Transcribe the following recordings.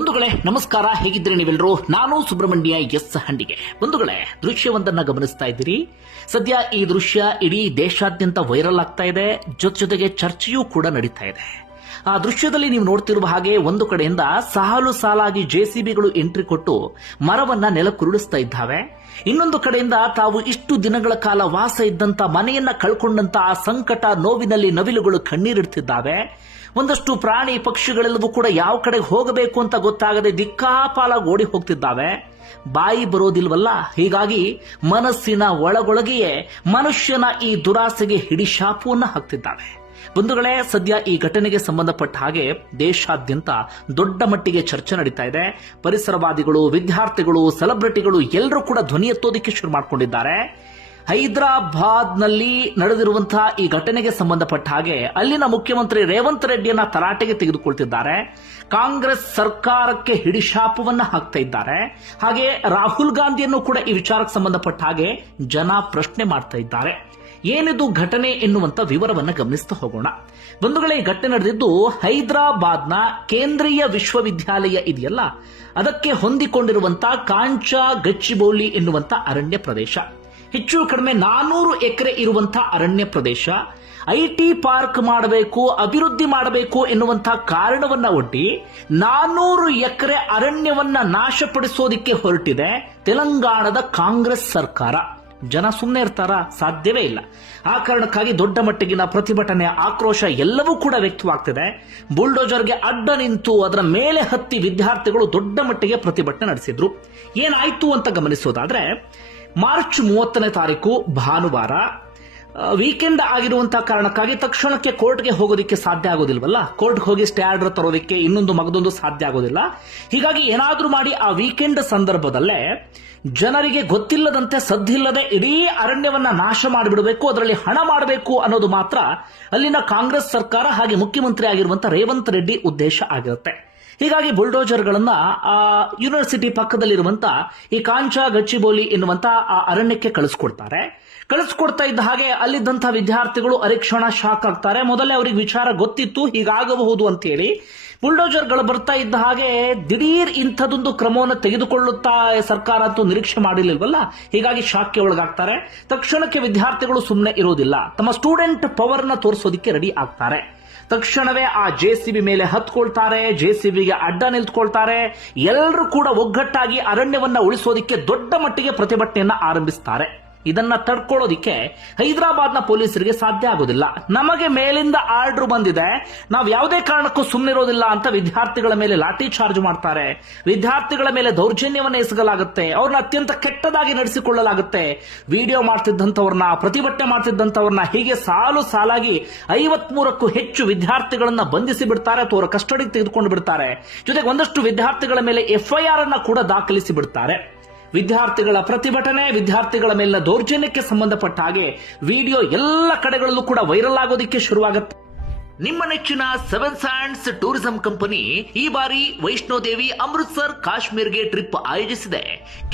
ಬಂಧುಗಳೇ ನಮಸ್ಕಾರ, ಹೇಗಿದ್ರೆ ನೀವೆಲ್ಲರೂ? ನಾನು ಸುಬ್ರಹ್ಮಣ್ಯ ಎಸ್ ಹಂಡಿಗೆ. ಬಂಧುಗಳೇ, ದೃಶ್ಯವೊಂದನ್ನ ಗಮನಿಸ್ತಾ ಇದ್ದೀರಿ. ಸದ್ಯ ಈ ದೃಶ್ಯ ಇಡೀ ದೇಶಾದ್ಯಂತ ವೈರಲ್ ಆಗ್ತಾ ಇದೆ, ಜೊತೆಗೆ ಚರ್ಚೆಯೂ ಕೂಡ ನಡೀತಾ ಇದೆ. ಆ ದೃಶ್ಯದಲ್ಲಿ ನೀವು ನೋಡ್ತಿರುವ ಹಾಗೆ ಒಂದು ಕಡೆಯಿಂದ ಸಾಲು ಸಾಲಾಗಿ ಜೆಸಿಬಿಗಳು ಎಂಟ್ರಿ ಕೊಟ್ಟು ಮರವನ್ನ ನೆಲಕ್ಕುರುಳಿಸ್ತಾ ಇದ್ದಾವೆ. ಇನ್ನೊಂದು ಕಡೆಯಿಂದ ತಾವು ಇಷ್ಟು ದಿನಗಳ ಕಾಲ ವಾಸ ಇದ್ದಂತ ಮನೆಯನ್ನ ಕಳ್ಕೊಂಡಂತ ಆ ಸಂಕಟ ನೋವಿನಲ್ಲಿ ನವಿಲುಗಳು ಕಣ್ಣೀರಿಡ್ತಿದ್ದಾವೆ. ಒಂದಷ್ಟು ಪ್ರಾಣಿ ಪಕ್ಷಿಗಳೆಲ್ಲವೂ ಕೂಡ ಯಾವ ಕಡೆ ಹೋಗಬೇಕು ಅಂತ ಗೊತ್ತಾಗದೆ ದಿಕ್ಕಾಪಾಲಾಗಿ ಓಡಿ ಹೋಗ್ತಿದ್ದಾವೆ. ಬಾಯಿ ಬರೋದಿಲ್ವಲ್ಲ, ಹೀಗಾಗಿ ಮನಸ್ಸಿನ ಒಳಗೊಳಗೆಯೇ ಮನುಷ್ಯನ ಈ ದುರಾಸೆಗೆ ಹಿಡಿಶಾಪವನ್ನ ಹಾಕ್ತಿದ್ದಾವೆ. ಬಂಧುಗಳೇ, ಸದ್ಯ ಈ ಘಟನೆಗೆ ಸಂಬಂಧಪಟ್ಟ ಹಾಗೆ ದೇಶಾದ್ಯಂತ ದೊಡ್ಡ ಮಟ್ಟಿಗೆ ಚರ್ಚೆ ನಡೀತಾ ಇದೆ. ಪರಿಸರವಾದಿಗಳು, ವಿದ್ಯಾರ್ಥಿಗಳು, ಸೆಲೆಬ್ರಿಟಿಗಳು ಎಲ್ಲರೂ ಕೂಡ ಧ್ವನಿ ಎತ್ತೋದಕ್ಕೆ ಶುರು ಮಾಡಿಕೊಂಡಿದ್ದಾರೆ. ಹೈದರಾಬಾದ್ನಲ್ಲಿ ನಡೆದಿರುವಂತಹ ಈ ಘಟನೆಗೆ ಸಂಬಂಧಪಟ್ಟ ಹಾಗೆ ಅಲ್ಲಿನ ಮುಖ್ಯಮಂತ್ರಿ ರೇವಂತ್ ರೆಡ್ಡಿಯನ್ನ ತರಾಟೆಗೆ ತೆಗೆದುಕೊಳ್ತಿದ್ದಾರೆ. ಕಾಂಗ್ರೆಸ್ ಸರ್ಕಾರಕ್ಕೆ ಹಿಡಿಶಾಪವನ್ನ ಹಾಕ್ತಾ ಇದ್ದಾರೆ. ಹಾಗೆ ರಾಹುಲ್ ಗಾಂಧಿಯನ್ನು ಕೂಡ ಈ ವಿಚಾರಕ್ಕೆ ಸಂಬಂಧಪಟ್ಟ ಹಾಗೆ ಜನ ಪ್ರಶ್ನೆ ಮಾಡ್ತಾ ಇದ್ದಾರೆ. ಏನಿದು ಘಟನೆ ಎನ್ನುವಂತ ವಿವರವನ್ನ ಗಮನಿಸ್ತಾ ಹೋಗೋಣ. ಬಂಧುಗಳೇ, ಈ ಘಟನೆ ನಡೆದಿದ್ದು ಹೈದರಾಬಾದ್ನ ಕೇಂದ್ರೀಯ ವಿಶ್ವವಿದ್ಯಾಲಯ ಇದೆಯಲ್ಲ, ಅದಕ್ಕೆ ಹೊಂದಿಕೊಂಡಿರುವಂತಹ ಕಾಂಚಾ ಗಚ್ಚಿಬೌಲಿ ಎನ್ನುವಂತ ಅರಣ್ಯ ಪ್ರದೇಶ. ಹೆಚ್ಚು ಕಡಿಮೆ 400 ಎಕರೆ ಇರುವಂತಹ ಅರಣ್ಯ ಪ್ರದೇಶ. ಐಟಿ ಪಾರ್ಕ್ ಮಾಡಬೇಕು, ಅಭಿವೃದ್ಧಿ ಮಾಡಬೇಕು ಎನ್ನುವಂತಹ ಕಾರಣವನ್ನ ಒಡ್ಡಿ 400 ಎಕರೆ ಅರಣ್ಯವನ್ನ ನಾಶಪಡಿಸೋದಿಕ್ಕೆ ಹೊರಟಿದೆ ತೆಲಂಗಾಣದ ಕಾಂಗ್ರೆಸ್ ಸರ್ಕಾರ. ಜನ ಸುಮ್ಮನೆ ಇರ್ತಾರ? ಸಾಧ್ಯವೇ ಇಲ್ಲ. ಆ ಕಾರಣಕ್ಕಾಗಿ ದೊಡ್ಡ ಮಟ್ಟಿಗಿನ ಪ್ರತಿಭಟನೆ, ಆಕ್ರೋಶ ಎಲ್ಲವೂ ಕೂಡ ವ್ಯಕ್ತವಾಗ್ತಿದೆ. ಬುಲ್ಡೋಜರ್ಗೆ ಅಡ್ಡ ನಿಂತು ಅದರ ಮೇಲೆ ಹತ್ತಿ ವಿದ್ಯಾರ್ಥಿಗಳು ದೊಡ್ಡ ಮಟ್ಟಿಗೆ ಪ್ರತಿಭಟನೆ ನಡೆಸಿದ್ರು. ಏನಾಯ್ತು ಅಂತ ಗಮನಿಸೋದಾದ್ರೆ, ಮಾರ್ಚ್ 30ನೇ ತಾರೀಕು ಭಾನುವಾರ ವೀಕೆಂಡ್ ಆಗಿರುವಂತಹ ಕಾರಣಕ್ಕಾಗಿ ತಕ್ಷಣಕ್ಕೆ ಕೋರ್ಟ್ಗೆ ಹೋಗೋದಿಕ್ಕೆ ಸಾಧ್ಯ ಆಗೋದಿಲ್ವಲ್ಲ. ಕೋರ್ಟ್ಗೆ ಹೋಗಿ ಸ್ಟೇ ಆರ್ಡರ್ ತರೋದಕ್ಕೆ ಇನ್ನೊಂದು ಮಗದೊಂದು ಸಾಧ್ಯ ಆಗೋದಿಲ್ಲ. ಹೀಗಾಗಿ ಏನಾದ್ರೂ ಮಾಡಿ ಆ ವೀಕೆಂಡ್ ಸಂದರ್ಭದಲ್ಲೇ ಜನರಿಗೆ ಗೊತ್ತಿಲ್ಲದಂತೆ ಸದ್ದಿಲ್ಲದೆ ಇಡೀ ಅರಣ್ಯವನ್ನ ನಾಶ ಮಾಡಿಬಿಡಬೇಕು, ಅದರಲ್ಲಿ ಹಣ ಮಾಡಬೇಕು ಅನ್ನೋದು ಮಾತ್ರ ಅಲ್ಲಿನ ಕಾಂಗ್ರೆಸ್ ಸರ್ಕಾರ ಹಾಗೆ ಮುಖ್ಯಮಂತ್ರಿ ಆಗಿರುವಂತಹ ರೇವಂತ್ ರೆಡ್ಡಿ ಉದ್ದೇಶ ಆಗಿರುತ್ತೆ. ಹೀಗಾಗಿ ಬುಲ್ಡೋಜರ್ಗಳನ್ನ ಆ ಯೂನಿವರ್ಸಿಟಿ ಪಕ್ಕದಲ್ಲಿರುವಂತ ಈ ಕಾಂಚಾ ಗಚ್ಚಿಬೌಲಿ ಎನ್ನುವಂತ ಆ ಅರಣ್ಯಕ್ಕೆ ಕಳಿಸ್ಕೊಡ್ತಾ ಇದ್ದ ಹಾಗೆ ಅಲ್ಲಿದ್ದಂತಹ ವಿದ್ಯಾರ್ಥಿಗಳು ಅರಿಕ್ಷಣ ಶಾಕ್ ಆಗ್ತಾರೆ. ಮೊದಲೇ ಅವರಿಗೆ ವಿಚಾರ ಗೊತ್ತಿತ್ತು ಹೀಗಾಗಬಹುದು ಅಂತ ಹೇಳಿ. ಬುಲ್ಡೋಜರ್ಗಳು ಬರ್ತಾ ಇದ್ದ ಹಾಗೆ ದಿಢೀರ್ ಇಂಥದೊಂದು ಕ್ರಮವನ್ನು ತೆಗೆದುಕೊಳ್ಳುತ್ತಾ ಸರ್ಕಾರ ಅಂತೂ ನಿರೀಕ್ಷೆ ಮಾಡಿರ್ಲಿಲ್ವಲ್ಲ, ಹೀಗಾಗಿ ಶಾಕ್ಗೆ ಒಳಗಾಗ್ತಾರೆ. ತಕ್ಷಣಕ್ಕೆ ವಿದ್ಯಾರ್ಥಿಗಳು ಸುಮ್ಮನೆ ಇರೋದಿಲ್ಲ, ತಮ್ಮ ಸ್ಟೂಡೆಂಟ್ ಪವರ್ ನ ತೋರಿಸೋದಿಕ್ಕೆ ರೆಡಿ ಆಗ್ತಾರೆ. ತಕ್ಷಣವೇ ಆ ಜೆಸಿಬಿ ಮೇಲೆ ಹತ್ಕೊಳ್ತಾರೆ, ಜೆಸಿಬಿಗೆ ಅಡ್ಡ ನಿಂತ್ಕೊಳ್ತಾರೆ. ಎಲ್ಲರೂ ಕೂಡ ಒಗ್ಗಟ್ಟಾಗಿ ಅರಣ್ಯವನ್ನ ಉಳಿಸೋದಿಕ್ಕೆ ದೊಡ್ಡ ಮಟ್ಟಿಗೆ ಪ್ರತಿಭಟನೆಯನ್ನ ಆರಂಭಿಸ್ತಾರೆ. ಇದನ್ನ ತಡ್ಕೊಳ್ಳೋದಿಕ್ಕೆ ಹೈದರಾಬಾದ್ನ ಪೊಲೀಸರಿಗೆ ಸಾಧ್ಯ ಆಗೋದಿಲ್ಲ. ನಮಗೆ ಮೇಲಿಂದ ಆರ್ಡರ್ ಬಂದಿದೆ, ನಾವು ಯಾವುದೇ ಕಾರಣಕ್ಕೂ ಸುಮ್ಮನಿರೋದಿಲ್ಲ ಅಂತ ವಿದ್ಯಾರ್ಥಿಗಳ ಮೇಲೆ ಲಾಠಿ ಚಾರ್ಜ್ ಮಾಡ್ತಾರೆ. ವಿದ್ಯಾರ್ಥಿಗಳ ಮೇಲೆ ದೌರ್ಜನ್ಯವನ್ನ ಎಸಗಲಾಗುತ್ತೆ, ಅವ್ರನ್ನ ಅತ್ಯಂತ ಕೆಟ್ಟದಾಗಿ ನಡೆಸಿಕೊಳ್ಳಲಾಗುತ್ತೆ. ವಿಡಿಯೋ ಮಾಡ್ತಿದ್ದಂಥವ್ರನ್ನ, ಪ್ರತಿಭಟನೆ ಮಾಡ್ತಿದ್ದಂಥವ್ರನ್ನ, ಹೀಗೆ ಸಾಲು ಸಾಲಾಗಿ 53ಕ್ಕೂ ಹೆಚ್ಚು ವಿದ್ಯಾರ್ಥಿಗಳನ್ನ ಬಂಧಿಸಿ ಬಿಡ್ತಾರೆ ಅಥವಾ ಅವರ ಕಸ್ಟಡಿಗೆ ತೆಗೆದುಕೊಂಡು ಬಿಡ್ತಾರೆ. ಜೊತೆಗೆ ಒಂದಷ್ಟು ವಿದ್ಯಾರ್ಥಿಗಳ ಮೇಲೆ ಎಫ್ಐಆರ್ ಅನ್ನ ಕೂಡ ದಾಖಲಿಸಿ ಬಿಡ್ತಾರೆ. ವಿದ್ಯಾರ್ಥಿಗಳ ಪ್ರತಿಭಟನೆ, ವಿದ್ಯಾರ್ಥಿಗಳ ಮೇಲಿನ ದೌರ್ಜನ್ಯಕ್ಕೆ ಸಂಬಂಧಪಟ್ಟ ಹಾಗೆ ವಿಡಿಯೋ ಎಲ್ಲ ಕಡೆಗಳಲ್ಲೂ ಕೂಡ ವೈರಲ್ ಆಗೋದಿಕ್ಕೆ ಶುರುವಾಗುತ್ತೆ. ನಿಮ್ಮ ನೆಚ್ಚಿನ 7 ಸ್ಯಾಂಡ್ಸ್ ಟೂರಿಸಂ ಕಂಪನಿ ಈ ಬಾರಿ ವೈಷ್ಣೋದೇವಿ ಅಮೃತ್ಸರ್ ಕಾಶ್ಮೀರ್ಗೆ ಟ್ರಿಪ್ ಆಯೋಜಿಸಿದೆ.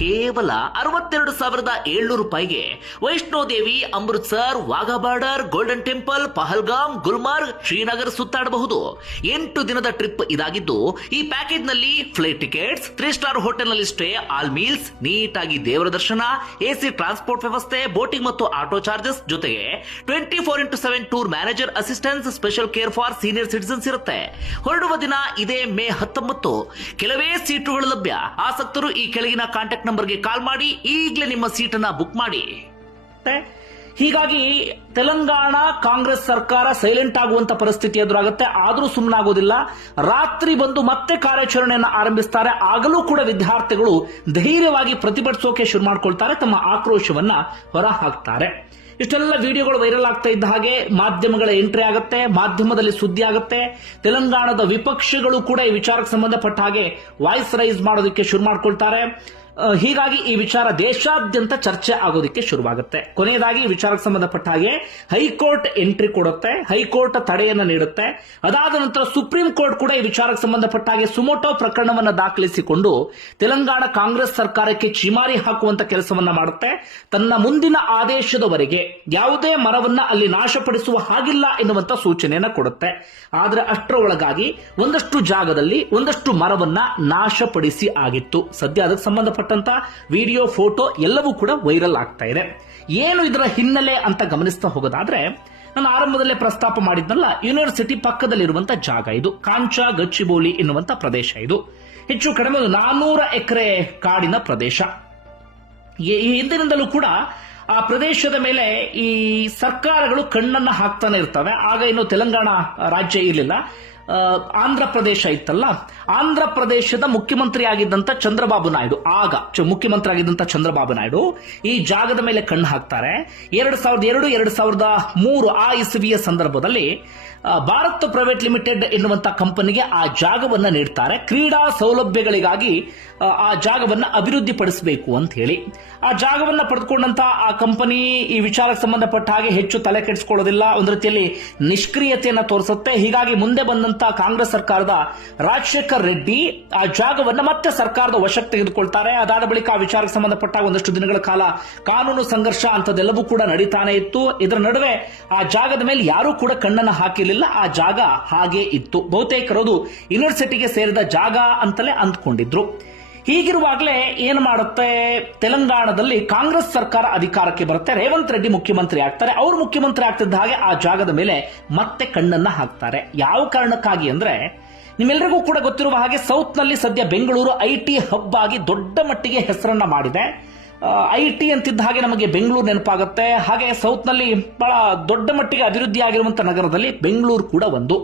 ಕೇವಲ 62,700 ರೂಪಾಯಿಗೆ Vaishno Devi, Amritsar, Wagah border, golden temple, Pahalgam, Gulmarg, Srinagar ಸುತ್ತಾಡಬಹುದು. 8 ದಿನದ ಟ್ರಿಪ್ ಇದಾಗಿದ್ದು, ಈ ಪ್ಯಾಕೇಜ್ ನಲ್ಲಿ ಫ್ಲೈಟ್ ಟಿಕೆಟ್ಸ್, 3 ಸ್ಟಾರ್ ಹೋಟೆಲ್ ನಲ್ಲಿ ಸ್ಟೇ, ಆಲ್ ಮೀಲ್ಸ್, ನೀಟಾಗಿ ದೇವರ ದರ್ಶನ, ಎಸಿ ಟ್ರಾನ್ಸ್ಪೋರ್ಟ್ ವ್ಯವಸ್ಥೆ, ಬೋಟಿಂಗ್ ಮತ್ತು ಆಟೋ ಚಾರ್ಜಸ್, ಜೊತೆಗೆ 24x7 tour manager assistance, special care for senior citizens ಇರುತ್ತೆ. ಹೊರಡುವ ದಿನ ಇದೇ ಮೇ 19. ಕೆಲವೇ ಸೀಟುಗಳು ಲಭ್ಯ. ಆಸಕ್ತರು ಈ ಕೆಳಗಿನ ಕಾಂಟ್ಯಾಕ್ಟ್ ನಂಬರ್ಗೆ ಕಾಲ್ ಮಾಡಿ ಈಗಲೇ ನಿಮ್ಮ ಸೀಟನ್ನ ಬುಕ್ ಮಾಡಿ. ಹೀಗಾಗಿ ತೆಲಂಗಾಣ ಕಾಂಗ್ರೆಸ್ ಸರ್ಕಾರ ಸೈಲೆಂಟ್ ಆಗುವಂತ ಪರಿಸ್ಥಿತಿ ಎದುರಾಗುತ್ತೆ. ಆದರೂ ಸುಮ್ಮನಾಗೋದಿಲ್ಲ. ರಾತ್ರಿ ಬಂದು ಮತ್ತೆ ಕಾರ್ಯಾಚರಣೆಯನ್ನು ಆರಂಭಿಸ್ತಾರೆ. ಆಗಲೂ ಕೂಡ ವಿದ್ಯಾರ್ಥಿಗಳು ಧೈರ್ಯವಾಗಿ ಪ್ರತಿಭಟಿಸೋಕೆ ಶುರು ಮಾಡ್ಕೊಳ್ತಾರೆ, ತಮ್ಮ ಆಕ್ರೋಶವನ್ನ ಹೊರ ಹಾಕ್ತಾರೆ. ಇಷ್ಟೆಲ್ಲ ವಿಡಿಯೋಗಳು ವೈರಲ್ ಆಗ್ತಾ ಇದ್ದ ಹಾಗೆ ಮಾಧ್ಯಮಗಳ ಎಂಟ್ರಿ ಆಗುತ್ತೆ, ಮಾಧ್ಯಮದಲ್ಲಿ ಸುದ್ದಿ ಆಗುತ್ತೆ. ತೆಲಂಗಾಣದ ವಿಪಕ್ಷಗಳು ಕೂಡ ಈ ವಿಚಾರಕ್ಕೆ ಸಂಬಂಧಪಟ್ಟ ಹಾಗೆ ವಾಯ್ಸ್ ರೈಸ್ ಮಾಡೋದಕ್ಕೆ ಶುರು ಮಾಡ್ಕೊಳ್ತಾರೆ. ಹೀಗಾಗಿ ಈ ವಿಚಾರ ದೇಶಾದ್ಯಂತ ಚರ್ಚೆ ಆಗೋದಕ್ಕೆ ಶುರುವಾಗುತ್ತೆ. ಕೊನೆಯದಾಗಿ ಈ ವಿಚಾರಕ್ಕೆ ಸಂಬಂಧಪಟ್ಟ ಹಾಗೆ ಹೈಕೋರ್ಟ್ ಎಂಟ್ರಿ ಕೊಡುತ್ತೆ, ಹೈಕೋರ್ಟ್ ತಡೆಯನ್ನು ನೀಡುತ್ತೆ. ಅದಾದ ನಂತರ ಸುಪ್ರೀಂ ಕೋರ್ಟ್ ಕೂಡ ಈ ವಿಚಾರಕ್ಕೆ ಸಂಬಂಧಪಟ್ಟ ಹಾಗೆ ಸುಮೋಟೋ ಪ್ರಕರಣವನ್ನು ದಾಖಲಿಸಿಕೊಂಡು ತೆಲಂಗಾಣ ಕಾಂಗ್ರೆಸ್ ಸರ್ಕಾರಕ್ಕೆ ಚಿಮಾರಿ ಹಾಕುವಂತ ಕೆಲಸವನ್ನ ಮಾಡುತ್ತೆ. ತನ್ನ ಮುಂದಿನ ಆದೇಶದವರೆಗೆ ಯಾವುದೇ ಮರವನ್ನ ಅಲ್ಲಿ ನಾಶಪಡಿಸುವ ಹಾಗಿಲ್ಲ ಎನ್ನುವಂತ ಸೂಚನೆಯನ್ನ ಕೊಡುತ್ತೆ. ಆದ್ರೆ ಅಷ್ಟರ ಒಳಗಾಗಿ ಒಂದಷ್ಟು ಜಾಗದಲ್ಲಿ ಒಂದಷ್ಟು ಮರವನ್ನ ನಾಶಪಡಿಸಿ ಆಗಿತ್ತು. ಸದ್ಯ ಅದಕ್ಕೆ ಸಂಬಂಧಪಟ್ಟಂತ ವಿಡಿಯೋ, ಫೋಟೋ ಎಲ್ಲವೂ ಕೂಡ ವೈರಲ್ ಆಗ್ತಾ ಇದೆ. ಏನು ಇದರ ಹಿನ್ನೆಲೆ ಅಂತ ಗಮನಿಸ್ತಾ ಹೋಗೋದಾದ್ರೆ, ನಾನು ಆರಂಭದಲ್ಲೇ ಪ್ರಸ್ತಾಪ ಮಾಡಿದ್ನಲ್ಲ, ಯೂನಿವರ್ಸಿಟಿ ಪಕ್ಕದಲ್ಲಿರುವಂತಹ ಜಾಗ ಇದು. ಕಾಂಚಾ ಗಚ್ಚಿಬೋಲಿ ಎನ್ನುವಂತ ಪ್ರದೇಶ ಇದು. ಹೆಚ್ಚು ಕಡಿಮೆ 400 ಎಕರೆ ಕಾಡಿನ ಪ್ರದೇಶ. ಈ ಹಿಂದಿನಿಂದಲೂ ಕೂಡ ಆ ಪ್ರದೇಶದ ಮೇಲೆ ಈ ಸರ್ಕಾರಗಳು ಕಣ್ಣನ್ನ ಹಾಕ್ತಾನೆ ಇರ್ತವೆ. ಆಗ ಇನ್ನು ತೆಲಂಗಾಣ ರಾಜ್ಯ ಇರಲಿಲ್ಲ, ಆಂಧ್ರ ಪ್ರದೇಶ ಇತ್ತಲ್ಲ. ಆಂಧ್ರ ಪ್ರದೇಶದ ಮುಖ್ಯಮಂತ್ರಿ ಆಗಿದ್ದಂತ ಚಂದ್ರಬಾಬು ನಾಯ್ಡು, ಆಗ ಮುಖ್ಯಮಂತ್ರಿ ಆಗಿದ್ದಂತ ಚಂದ್ರಬಾಬು ನಾಯ್ಡು ಈ ಜಾಗದ ಮೇಲೆ ಕಣ್ಣು ಹಾಕ್ತಾರೆ. 2002, 2003 ಆ ಇಸವಿಯ ಸಂದರ್ಭದಲ್ಲಿ ಭಾರತ್ ಪ್ರೈವೇಟ್ ಲಿಮಿಟೆಡ್ ಎನ್ನುವಂತ ಕಂಪನಿಗೆ ಆ ಜಾಗವನ್ನ ನೀಡ್ತಾರೆ. ಕ್ರೀಡಾ ಸೌಲಭ್ಯಗಳಿಗಾಗಿ ಆ ಜಾಗವನ್ನ ಅಭಿವೃದ್ಧಿಪಡಿಸಬೇಕು ಅಂತ ಹೇಳಿ. ಆ ಜಾಗವನ್ನ ಪಡೆದುಕೊಂಡಂತ ಆ ಕಂಪನಿ ಈ ವಿಚಾರಕ್ಕೆ ಸಂಬಂಧಪಟ್ಟ ಹಾಗೆ ಹೆಚ್ಚು ತಲೆ ಕೆಡಿಸಿಕೊಳ್ಳೋದಿಲ್ಲ, ಒಂದು ರೀತಿಯಲ್ಲಿ ನಿಷ್ಕ್ರಿಯತೆಯನ್ನ ತೋರಿಸುತ್ತೆ. ಹೀಗಾಗಿ ಮುಂದೆ ಬಂದಂತ ಕಾಂಗ್ರೆಸ್ ಸರ್ಕಾರದ ರಾಜಶೇಖರ್ ರೆಡ್ಡಿ ಆ ಜಾಗವನ್ನ ಮತ್ತೆ ಸರ್ಕಾರದ ವಶಕ್ಕೆ ತೆಗೆದುಕೊಳ್ತಾರೆ. ಅದಾದ ಬಳಿಕ ಆ ವಿಚಾರಕ್ಕೆ ಸಂಬಂಧಪಟ್ಟ ಒಂದಷ್ಟು ದಿನಗಳ ಕಾಲ ಕಾನೂನು ಸಂಘರ್ಷ ಅಂತದೆಲ್ಲವೂ ಕೂಡ ನಡೀತಾನೆ ಇತ್ತು. ಇದರ ನಡುವೆ ಆ ಜಾಗದ ಮೇಲೆ ಯಾರೂ ಕೂಡ ಕಣ್ಣನ್ನ ಹಾಕಿರಲಿಲ್ಲ, ಆ ಜಾಗ ಹಾಗೆ ಇತ್ತು. ಬಹುತೇಕರದು ಯೂನಿವರ್ಸಿಟಿಗೆ ಸೇರಿದ ಜಾಗ ಅಂತಲೇ ಅಂದ್ಕೊಂಡಿದ್ರು. ಹೀಗಿರುವಾಗಲೇ ಏನು ಮಾಡುತ್ತೆ, ತೆಲಂಗಾಣದಲ್ಲಿ ಕಾಂಗ್ರೆಸ್ ಸರ್ಕಾರ ಅಧಿಕಾರಕ್ಕೆ ಬರುತ್ತೆ. ರೇವಂತ್ ರೆಡ್ಡಿ ಮುಖ್ಯಮಂತ್ರಿ ಆಗ್ತಾರೆ. ಅವರು ಮುಖ್ಯಮಂತ್ರಿ ಆಗ್ತಿದ್ದ ಹಾಗೆ ಆ ಜಾಗದ ಮೇಲೆ ಮತ್ತೆ ಕಣ್ಣನ್ನ ಹಾಕ್ತಾರೆ. ಯಾವ ಕಾರಣಕ್ಕಾಗಿ ಅಂದ್ರೆ, ನಿಮ್ಮೆಲ್ಲರಿಗೂ ಕೂಡ ಗೊತ್ತಿರುವ ಹಾಗೆ ಸೌತ್ ನಲ್ಲಿ ಸದ್ಯ ಬೆಂಗಳೂರು ಐಟಿ ಹಬ್ ಆಗಿ ದೊಡ್ಡ ಮಟ್ಟಿಗೆ ಹೆಸರನ್ನ ಮಾಡಿದೆ. ಐಟಿ ಅಂತಿದ್ದ ಹಾಗೆ ನಮಗೆ ಬೆಂಗಳೂರು ನೆನಪಾಗುತ್ತೆ. ಹಾಗೆ ಸೌತ್ ನಲ್ಲಿ ಬಹಳ ದೊಡ್ಡ ಮಟ್ಟಿಗೆ ಅಭಿವೃದ್ಧಿ ಆಗಿರುವಂತಹ ನಗರದಲ್ಲಿ ಬೆಂಗಳೂರು ಕೂಡ ಒಂದು.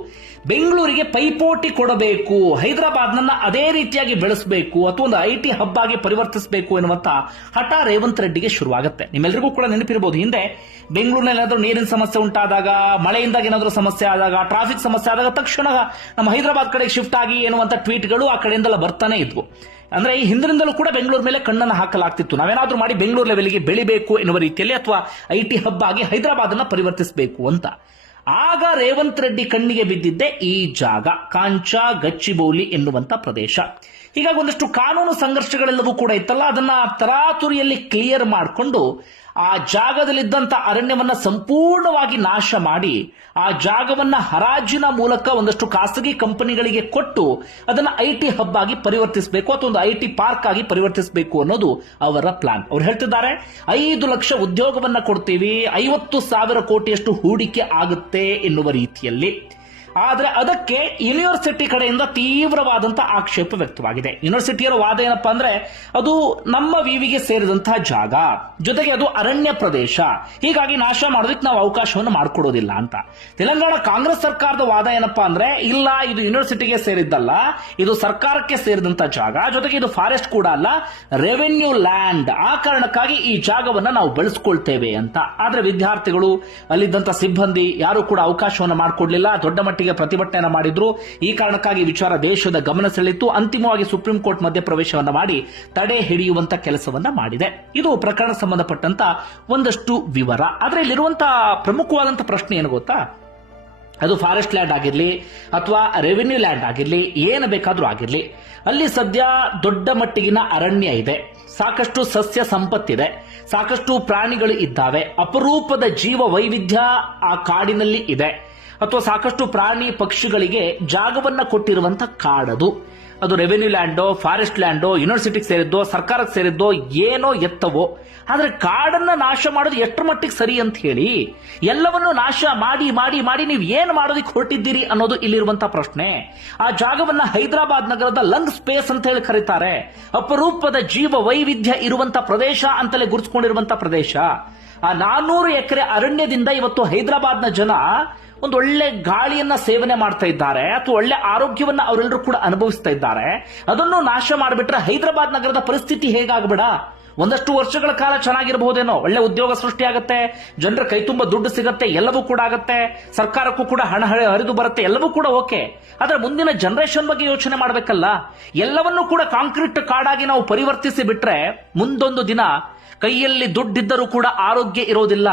ಬೆಂಗಳೂರಿಗೆ ಪೈಪೋಟಿ ಕೊಡಬೇಕು, ಹೈದರಾಬಾದ್ನನ್ನ ಅದೇ ರೀತಿಯಾಗಿ ಬೆಳೆಸಬೇಕು ಅಥವಾ ಒಂದು ಐಟಿ ಹಬ್ ಆಗಿ ಪರಿವರ್ತಿಸಬೇಕು ಎನ್ನುವಂತ ಹಠ ರೇವಂತ್ ರೆಡ್ಡಿಗೆ ಶುರುವಾಗುತ್ತೆ. ನಿಮ್ಮೆಲ್ಲರಿಗೂ ಕೂಡ ನೆನಪಿರಬಹುದು, ಹಿಂದೆ ಬೆಂಗಳೂರಿನಲ್ಲಿ ಏನಾದರೂ ನೀರಿನ ಸಮಸ್ಯೆ ಉಂಟಾದಾಗ, ಮಳೆಯಿಂದಾಗಿ ಏನಾದರೂ ಸಮಸ್ಯೆ ಆದಾಗ, ಟ್ರಾಫಿಕ್ ಸಮಸ್ಯೆ ಆದಾಗ ತಕ್ಷಣ ನಮ್ಮ ಹೈದರಾಬಾದ್ ಕಡೆಗೆ ಶಿಫ್ಟ್ ಆಗಿ ಎನ್ನುವಂತ ಟ್ವೀಟ್ಗಳು ಆ ಕಡೆಯಿಂದೆಲ್ಲ ಬರ್ತಾನೆ ಇದ್ವು. ಅಂದ್ರೆ ಈ ಹಿಂದಿನಿಂದಲೂ ಕೂಡ ಬೆಂಗಳೂರು ಮೇಲೆ ಕಣ್ಣನ್ನು ಹಾಕಲಾಗ್ತಿತ್ತು. ನಾವೇನಾದ್ರೂ ಮಾಡಿ ಬೆಂಗಳೂರು ಲೆವೆಲ್ಗೆ ಬೆಳಿಬೇಕು ಎನ್ನುವ ರೀತಿಯಲ್ಲಿ, ಅಥವಾ ಐಟಿ ಹಬ್ ಆಗಿ ಹೈದರಾಬಾದ್ ಅನ್ನ ಪರಿವರ್ತಿಸಬೇಕು ಅಂತ. ಆಗ ರೇವಂತ್ ರೆಡ್ಡಿ ಕಣ್ಣಿಗೆ ಬಿದ್ದಿದ್ದೆ ಈ ಜಾಗ, ಕಾಂಚಾ ಗಚ್ಚಿಬೌಲಿ ಎನ್ನುವಂತ ಪ್ರದೇಶ. ಹೀಗಾಗಿ ಒಂದಷ್ಟು ಕಾನೂನು ಸಂಘರ್ಷಗಳೆಲ್ಲವೂ ಕೂಡ ಇತ್ತಲ್ಲ, ಅದನ್ನ ತರಾತುರಿಯಲ್ಲಿ ಕ್ಲಿಯರ್ ಮಾಡಿಕೊಂಡು ಆ ಜಾಗದಲ್ಲಿದ್ದಂತ ಅರಣ್ಯವನ್ನ ಸಂಪೂರ್ಣವಾಗಿ ನಾಶ ಮಾಡಿ ಆ ಜಾಗವನ್ನ ಹರಾಜಿನ ಮೂಲಕ ಒಂದಷ್ಟು ಖಾಸಗಿ ಕಂಪನಿಗಳಿಗೆ ಕೊಟ್ಟು ಅದನ್ನ ಐಟಿ ಹಬ್ ಆಗಿ ಪರಿವರ್ತಿಸಬೇಕು ಅಥವಾ ಒಂದು ಐಟಿ ಪಾರ್ಕ್ ಆಗಿ ಪರಿವರ್ತಿಸಬೇಕು ಅನ್ನೋದು ಅವರ ಪ್ಲಾನ್. ಅವ್ರು ಹೇಳ್ತಿದ್ದಾರೆ 5 ಲಕ್ಷ ಉದ್ಯೋಗವನ್ನ ಕೊಡ್ತೀವಿ, 50,000 ಕೋಟಿಯಷ್ಟು ಹೂಡಿಕೆ ಆಗುತ್ತೆ ಎನ್ನುವ ರೀತಿಯಲ್ಲಿ. ಆದ್ರೆ ಅದಕ್ಕೆ ಯೂನಿವರ್ಸಿಟಿ ಕಡೆಯಿಂದ ತೀವ್ರವಾದಂತ ಆಕ್ಷೇಪ ವ್ಯಕ್ತವಾಗಿದೆ. ಯೂನಿವರ್ಸಿಟಿಯರ ವಾದ ಏನಪ್ಪಾ ಅಂದ್ರೆ, ಅದು ನಮ್ಮ ವಿವಿಗೆ ಸೇರಿದಂತಹ ಜಾಗ, ಜೊತೆಗೆ ಅದು ಅರಣ್ಯ ಪ್ರದೇಶ, ಹೀಗಾಗಿ ನಾಶ ಮಾಡೋದಕ್ಕೆ ನಾವು ಅವಕಾಶವನ್ನು ಮಾಡಿಕೊಡೋದಿಲ್ಲ ಅಂತ. ತೆಲಂಗಾಣ ಕಾಂಗ್ರೆಸ್ ಸರ್ಕಾರದ ವಾದ ಏನಪ್ಪಾ ಅಂದ್ರೆ, ಇಲ್ಲ, ಇದು ಯೂನಿವರ್ಸಿಟಿಗೆ ಸೇರಿದ್ದಲ್ಲ, ಇದು ಸರ್ಕಾರಕ್ಕೆ ಸೇರಿದಂತ ಜಾಗ, ಜೊತೆಗೆ ಇದು ಫಾರೆಸ್ಟ್ ಕೂಡ ಅಲ್ಲ, ರೆವೆನ್ಯೂ ಲ್ಯಾಂಡ್, ಆ ಕಾರಣಕ್ಕಾಗಿ ಈ ಜಾಗವನ್ನ ನಾವು ಬೆಳೆಸ್ಕೊಳ್ತೇವೆ ಅಂತ. ಆದ್ರೆ ವಿದ್ಯಾರ್ಥಿಗಳು, ಅಲ್ಲಿದ್ದಂತ ಸಿಬ್ಬಂದಿ ಯಾರು ಕೂಡ ಅವಕಾಶವನ್ನು ಮಾಡಿಕೊಡ್ಲಿಲ್ಲ, ದೊಡ್ಡ ಮಟ್ಟಿಗೆ ಪ್ರತಿಭಟನೆ ಮಾಡಿದ್ರು. ಈ ಕಾರಣಕ್ಕಾಗಿ ವಿಚಾರ ದೇಶದ ಗಮನ ಸೆಳೆಯಿತು. ಅಂತಿಮವಾಗಿ ಸುಪ್ರೀಂ ಕೋರ್ಟ್ ಮಧ್ಯಪ್ರವೇಶವನ್ನ ಮಾಡಿ ತಡೆ ಹಿಡಿಯುವಂತ ಕೆಲಸವನ್ನ ಮಾಡಿದೆ. ಇದು ಪ್ರಕರಣ ಸಂಬಂಧಪಟ್ಟಂತ ಒಂದಷ್ಟು ವಿವರ. ಆದ್ರೆ ಇಲ್ಲಿರುವಂತಹ ಪ್ರಮುಖವಾದಂತಹ ಪ್ರಶ್ನೆ ಏನು ಗೊತ್ತಾ, ಅದು ಫಾರೆಸ್ಟ್ ಲ್ಯಾಂಡ್ ಆಗಿರ್ಲಿ ಅಥವಾ ರೆವಿನ್ಯೂ ಲ್ಯಾಂಡ್ ಆಗಿರ್ಲಿ, ಏನು ಬೇಕಾದ್ರೂ ಆಗಿರ್ಲಿ, ಅಲ್ಲಿ ಸದ್ಯ ದೊಡ್ಡ ಮಟ್ಟಿಗಿನ ಅರಣ್ಯ ಇದೆ, ಸಾಕಷ್ಟು ಸಸ್ಯ ಸಂಪತ್ತಿದೆ, ಸಾಕಷ್ಟು ಪ್ರಾಣಿಗಳು ಇದ್ದಾವೆ, ಅಪರೂಪದ ಜೀವ ವೈವಿಧ್ಯ ಆ ಕಾಡಿನಲ್ಲಿ ಇದೆ, ಅಥವಾ ಸಾಕಷ್ಟು ಪ್ರಾಣಿ ಪಕ್ಷಿಗಳಿಗೆ ಜಾಗವನ್ನ ಕೊಟ್ಟಿರುವಂತ ಕಾಡದು. ಅದು ರೆವೆನ್ಯೂ ಲ್ಯಾಂಡೋ, ಫಾರೆಸ್ಟ್ ಲ್ಯಾಂಡೋ, ಯೂನಿವರ್ಸಿಟಿಗೆ ಸೇರಿದ್ದೋ, ಸರ್ಕಾರಕ್ಕೆ ಸೇರಿದ್ದೋ, ಏನೋ ಎತ್ತವೋ, ಆದ್ರೆ ಕಾಡನ್ನ ನಾಶ ಮಾಡೋದು ಎಷ್ಟರ ಮಟ್ಟಿಗೆ ಸರಿ ಅಂತ ಹೇಳಿ, ಎಲ್ಲವನ್ನೂ ನಾಶ ಮಾಡಿ ಮಾಡಿ ಮಾಡಿ ನೀವು ಏನು ಮಾಡೋದಕ್ಕೆ ಹೊರಟಿದ್ದೀರಿ ಅನ್ನೋದು ಇಲ್ಲಿರುವಂತಹ ಪ್ರಶ್ನೆ. ಆ ಜಾಗವನ್ನ ಹೈದರಾಬಾದ್ ನಗರದ ಲಂಗ್ ಸ್ಪೇಸ್ ಅಂತ ಹೇಳಿ ಕರೀತಾರೆ. ಅಪರೂಪದ ಜೀವ ವೈವಿಧ್ಯ ಇರುವಂತ ಪ್ರದೇಶ ಅಂತಲೇ ಗುರುತಿಸಿಕೊಂಡಿರುವಂತ ಪ್ರದೇಶ. ಆ 400 ಎಕರೆ ಅರಣ್ಯದಿಂದ ಇವತ್ತು ಹೈದರಾಬಾದ್ನ ಜನ ಒಂದು ಒಳ್ಳೆ ಗಾಳಿಯನ್ನ ಸೇವನೆ ಮಾಡ್ತಾ ಇದ್ದಾರೆ, ಅಥವಾ ಒಳ್ಳೆ ಆರೋಗ್ಯವನ್ನ ಅವರೆಲ್ಲರೂ ಕೂಡ ಅನುಭವಿಸ್ತಾ ಇದ್ದಾರೆ. ಅದನ್ನು ನಾಶ ಮಾಡಿಬಿಟ್ರೆ ಹೈದರಾಬಾದ್ ನಗರದ ಪರಿಸ್ಥಿತಿ ಹೇಗಾಗ್ಬೇಡ? ಒಂದಷ್ಟು ವರ್ಷಗಳ ಕಾಲ ಚೆನ್ನಾಗಿರಬಹುದೇನೋ, ಒಳ್ಳೆ ಉದ್ಯೋಗ ಸೃಷ್ಟಿಯಾಗತ್ತೆ, ಜನರ ಕೈ ತುಂಬ ದುಡ್ಡು ಸಿಗತ್ತೆ, ಎಲ್ಲವೂ ಕೂಡ ಆಗತ್ತೆ, ಸರ್ಕಾರಕ್ಕೂ ಕೂಡ ಹಣ ಹರಿದು ಬರುತ್ತೆ, ಎಲ್ಲವೂ ಕೂಡ ಓಕೆ. ಆದ್ರೆ ಮುಂದಿನ ಜನರೇಷನ್ ಬಗ್ಗೆ ಯೋಚನೆ ಮಾಡಬೇಕಲ್ಲ. ಎಲ್ಲವನ್ನೂ ಕೂಡ ಕಾಂಕ್ರೀಟ್ ಕಾಡಾಗಿ ನಾವು ಪರಿವರ್ತಿಸಿ ಬಿಟ್ರೆ ಮುಂದೊಂದು ದಿನ ಕೈಯಲ್ಲಿ ದುಡ್ಡಿದ್ದರೂ ಕೂಡ ಆರೋಗ್ಯ ಇರೋದಿಲ್ಲ,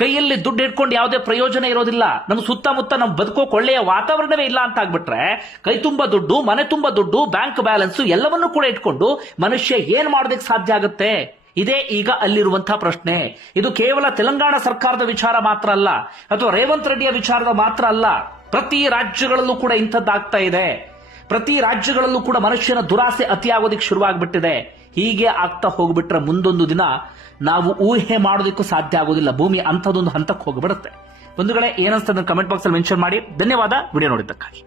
ಕೈಯಲ್ಲಿ ದುಡ್ಡು ಇಟ್ಕೊಂಡು ಯಾವುದೇ ಪ್ರಯೋಜನ ಇರೋದಿಲ್ಲ, ನಮ್ಮ ಸುತ್ತಮುತ್ತ ನಮ್ಮ ಬದುಕೋಕೆ ಒಳ್ಳೆಯ ವಾತಾವರಣವೇ ಇಲ್ಲ ಅಂತ ಆಗ್ಬಿಟ್ರೆ ಕೈ ತುಂಬಾ ದುಡ್ಡು, ಮನೆ ತುಂಬಾ ದುಡ್ಡು, ಬ್ಯಾಂಕ್ ಬ್ಯಾಲೆನ್ಸ್ ಎಲ್ಲವನ್ನೂ ಕೂಡ ಇಟ್ಕೊಂಡು ಮನುಷ್ಯ ಏನ್ ಮಾಡೋದಕ್ಕೆ ಸಾಧ್ಯ ಆಗುತ್ತೆ? ಇದೇ ಈಗ ಅಲ್ಲಿರುವಂತಹ ಪ್ರಶ್ನೆ. ಇದು ಕೇವಲ ತೆಲಂಗಾಣ ಸರ್ಕಾರದ ವಿಚಾರ ಮಾತ್ರ ಅಲ್ಲ, ಅಥವಾ ರೇವಂತ್ ರೆಡ್ಡಿಯ ವಿಚಾರದ ಮಾತ್ರ ಅಲ್ಲ. ಪ್ರತಿ ರಾಜ್ಯಗಳಲ್ಲೂ ಕೂಡ ಇಂಥದ್ದಾಗ್ತಾ ಇದೆ. ಪ್ರತಿ ರಾಜ್ಯಗಳಲ್ಲೂ ಕೂಡ ಮನುಷ್ಯನ ದುರಾಸೆ ಅತಿಯಾಗೋದಿಕ್ಕೆ ಶುರುವಾಗ್ಬಿಟ್ಟಿದೆ. ಹೀಗೆ ಆಗ್ತಾ ಹೋಗ್ಬಿಟ್ರೆ ಮುಂದೊಂದು ದಿನ ನಾವು ಊಹೆ ಮಾಡೋದಕ್ಕೂ ಸಾಧ್ಯ ಆಗೋದಿಲ್ಲ. ಭೂಮಿ ಅಂಥದ್ದೊಂದು ಹಂತಕ್ಕೆ ಹೋಗ್ಬಿಡುತ್ತೆ. ಬಂಧುಗಳೇ, ಏನನ್ಸ್ತದೆ ಕಮೆಂಟ್ ಬಾಕ್ಸ್ ಅಲ್ಲಿ ಮೆನ್ಷನ್ ಮಾಡಿ. ಧನ್ಯವಾದ ವಿಡಿಯೋ ನೋಡಿದ್ದಕ್ಕಾಗಿ.